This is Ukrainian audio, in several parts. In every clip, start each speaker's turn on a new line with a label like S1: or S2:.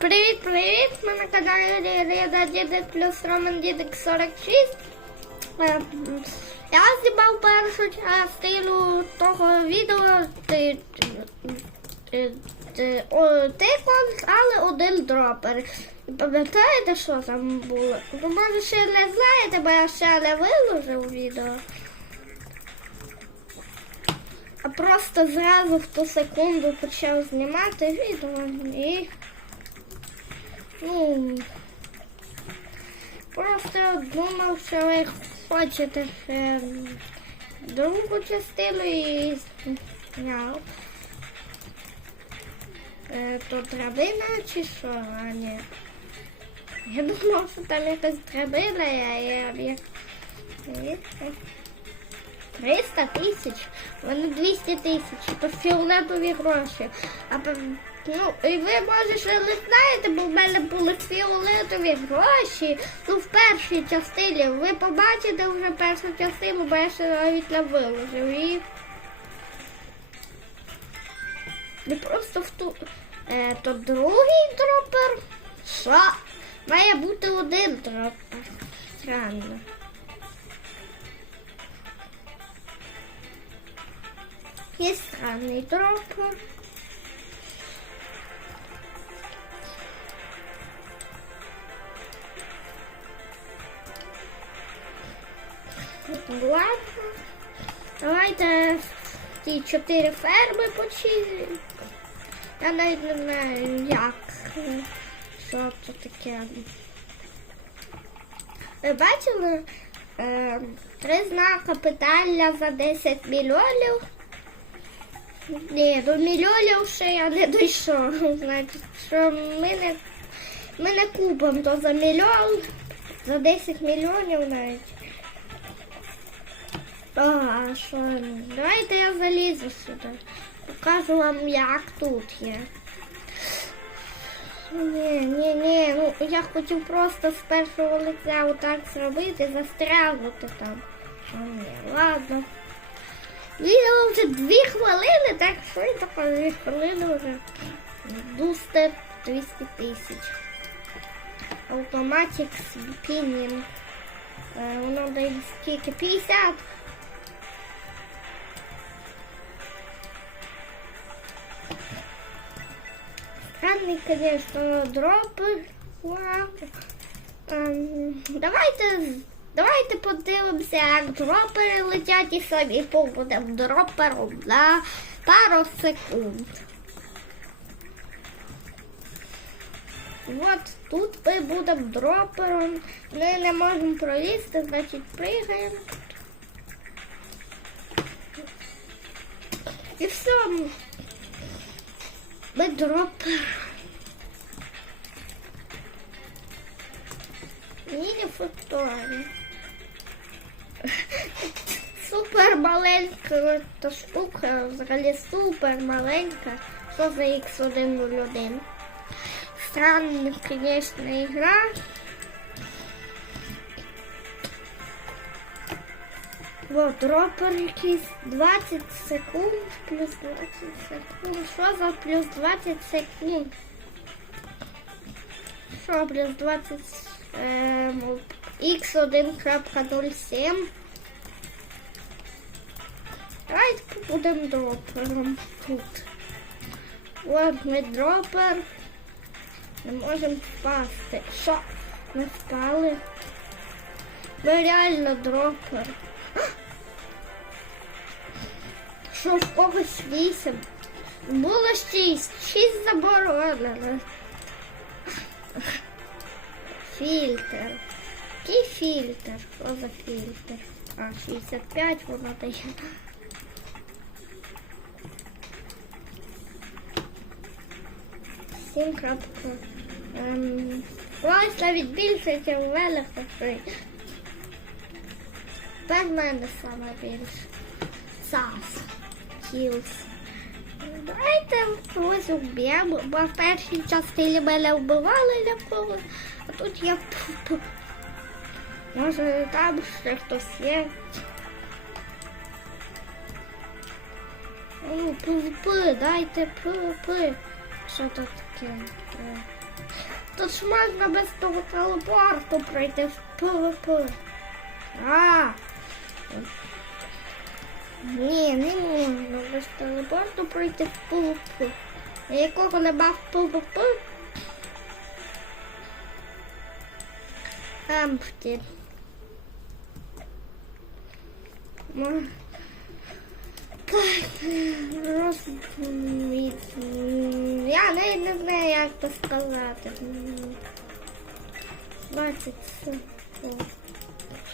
S1: Привіт, привіт! Ми на каналі Ріда Дідик плюс Роман Дідик 46. Е, Я знімав першу частину того відео. Ти, ти, ти, о, тикон, але один дропер. Пам'ятаєте, що там було? Ви може ще не знаєте, бо я ще не виложив відео. А просто зразу в ту секунду почав знімати відео і. Ну. Просто думав, що ви хочете ще другу частину і зняв. Е, то драбина чи що, а ні. Я думав, що там якась драбина, я, я, я, я 300 тисяч, вони 200 тисяч, то фіолетові гроші. А ну, і ви може ще не знаєте, бо в мене були фіолетові гроші. Ну, в першій частині. Ви побачите вже першу частину, бо я ще навіть не виложив. І не просто в ту. Е, то другий дропер. Що? Має бути один дропер. Странно. Є странний дропер. Ладно. Давайте ті чотири ферми почистимо. Я навіть не знаю, як. Що це таке. Ви бачили? Е, три знака питання за 10 мільйонів. Ні, до мільйонів ще я не дійшов. Значить, що ми не, ми не купимо то за мільйон, за 10 мільйонів навіть. А що? Давайте я залізу сюди. Покажу вам, як тут є. Ні, ні, ні, ну я хотів просто з першого лиця отак зробити, застрягнути там. О, ні, ладно. Відео вже дві хвилини, так швидко дві хвилини вже. Бустер 200 тисяч. Автоматик спінінг. Е, Воно дає скільки? 50. Странний, конечно, дропи. Ем, Давайте, давайте подивимося, як дропери летять і самі побудемо дропером на пару секунд. От тут ми будемо дропером. Ми не можемо пролізти, значить пригаємо. І все. Дропер. Міні фотоні. Супер маленька та штука, взагалі супер маленька. Що за X101? Странна, звісно, ігра. Вот, дропер якийсь 20 секунд, плюс 20 секунд. Що за плюс 20 секунд? Що плюс 20 ем, X1.07. Давайте будемо дропером тут. От ми дропер. Не можемо впасти. Що? Ми впали. Ми реально дропер. Що в когось вісім? Було шість. Шість заборонено. Фільтр. Який фільтр? Що за фільтр? А, 65 воно дає. Сім крапка. Ем, ось навіть більше, ніж у мене такий. Тепер в мене саме більше. Сас. Хілс. Давайте когось вб'ємо, бо в першій частині мене вбивали нікого, а тут я. Може там ще хтось є. Ну, ПВП, дайте ПВП. Що тут таке? Тут ж можна без того телепорту пройти в ПВП. А. Ні, не можна без телепорту пройти в ПВП. А Якого нема в ПВП? Ампті. Я навіть не знаю, як це сказати. 20 секунд.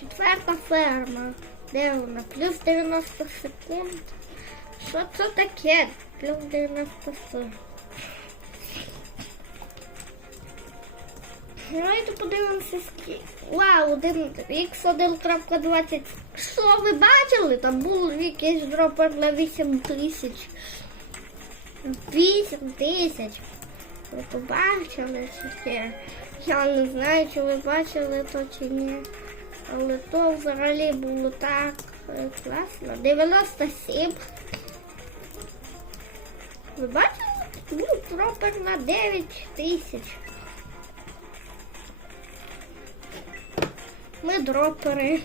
S1: Четверта ферма. Де? Плюс 90 секунд. Що це таке? Плюс 90 секунд. Давайте подивимося скільки. Вау, один X1.20. Що ви бачили? Там був якийсь дропер на 8 тисяч. 8 тисяч. Ви побачили таке? Я не знаю, чи ви бачили то чи ні. Але то взагалі було так е, класно. 97. Ви бачили? Був дропер на 9 тисяч. Ми дропери.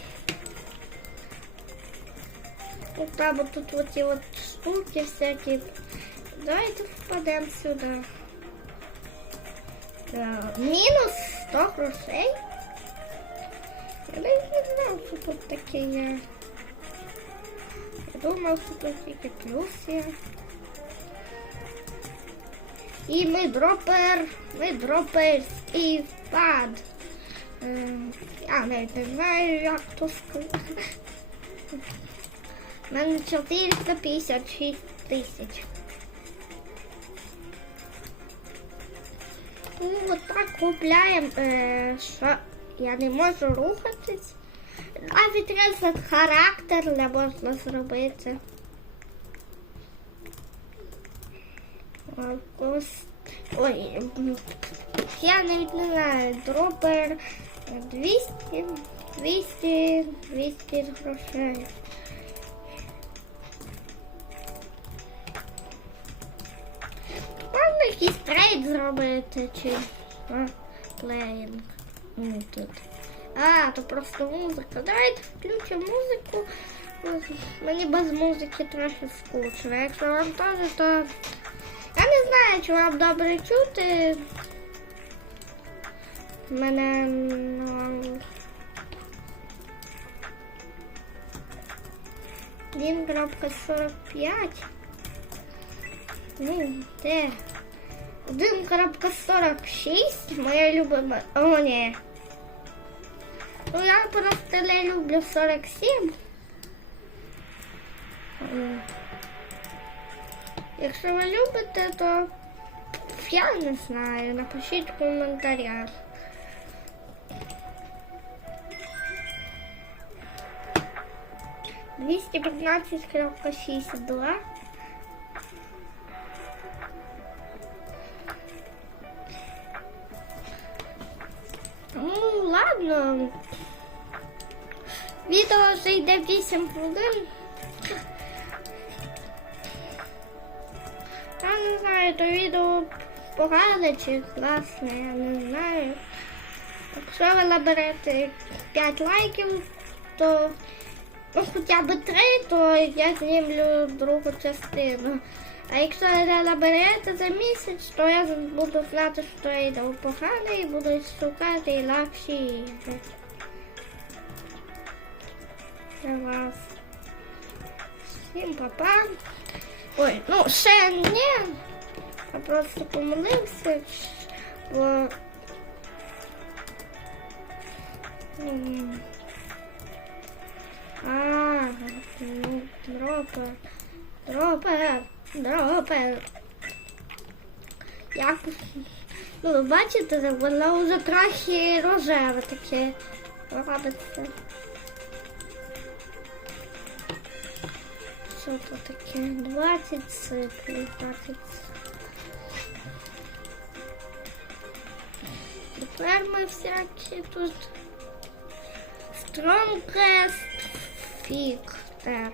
S1: Вот там тут вот эти вот штуки всякие. Давайте впадем сюда. Да. Минус 100 грошей. Я не знав, що тут таке є. Я думав, що тут тільки плюс є. І ми дропер, ми дропер і впад. Ем, Я навіть не знаю, як то сказати. У мене 456 тисяч. Ну, от так купляємо, е, що я не можу рухатись. Навіть резет характер не можна зробити. Ой, я навіть не знаю, дропер 200, 200, 200 грошей. Можна якийсь трейд зробити чи а, плеїнг. Ну, тут. А, то просто музика. Давайте включимо музику. Ось, Мені без музики трохи скучно. Якщо вам теж, то я не знаю, чи вам добре чути. Мене ну, крапка сорок п'ять. Ну, де? 1.46, моя любима. О, ні. Ну, я просто не люблю 47. М. Якщо ви любите, то я не знаю. Напишіть в коментарях. Двісті п'ятнадцять крапка шість два. Вже 8 хвилин. Я не знаю, то відео погане чи класне, я не знаю. Якщо ви наберете 5 лайків, то ну, хоча б 3, то я знімлю другу частину. А якщо не наберете за місяць, то я буду знати, що відео погане і буду шукати інакші ігри. Вас. Всім па-па. Ой, ну ще ні. Я просто помилився, бо. А, ну, дропер, дропер, дропер. Як, ну, бачите, воно вже трохи рожеве таке робиться. що то таке? 20 циклів, 20 циклів. Тепер ми всякі тут Strongest Fixer.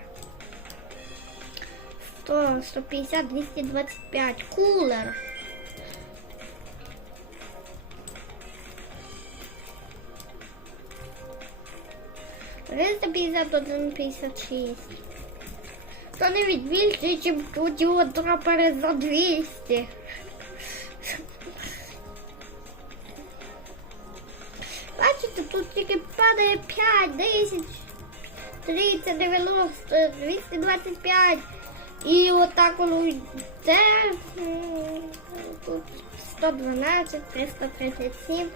S1: 100, 150, 225. Кулер. Триста пятьдесят один пятьдесят шесть. То не більше, ніж його драпери за 200. Бачите, тут тільки падає 5, 10, 30, 90, 225. І отак воно йде. Тут 112, 337.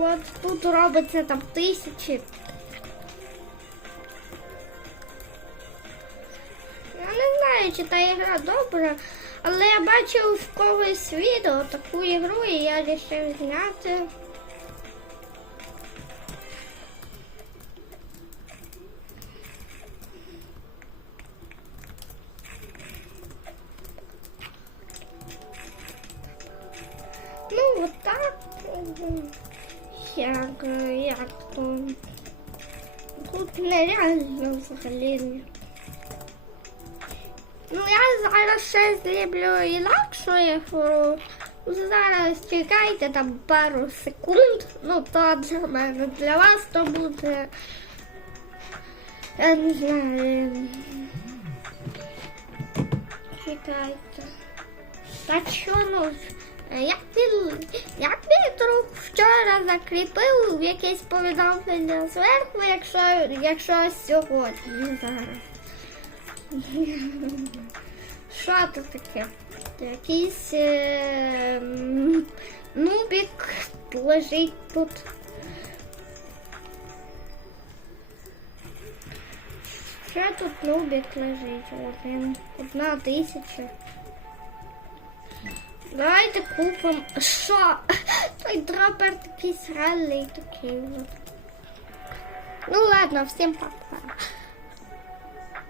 S1: От тут робиться там тисячі. Не знаю, чи та ігра добра, але я бачив в когось відео таку ігру, і я вирішив зняти. Ну, от так. Як, як то. Тут нереально взагалі. Ну, я зараз ще зроблю інакшу ігру. Зараз чекайте там пару секунд. Ну, то для мене, для вас то буде. Я не знаю. Чекайте. Так що, ну, як він, як мій друг вчора закріпив якесь повідомлення зверху, якщо, якщо сьогодні зараз. Що це таке? Якийсь е, м, нубік лежить тут. Що тут нубік лежить? Один, одна тисяча. Давайте купимо. Що? Той драпер такий сральний такий. от. Ну ладно, всім пока.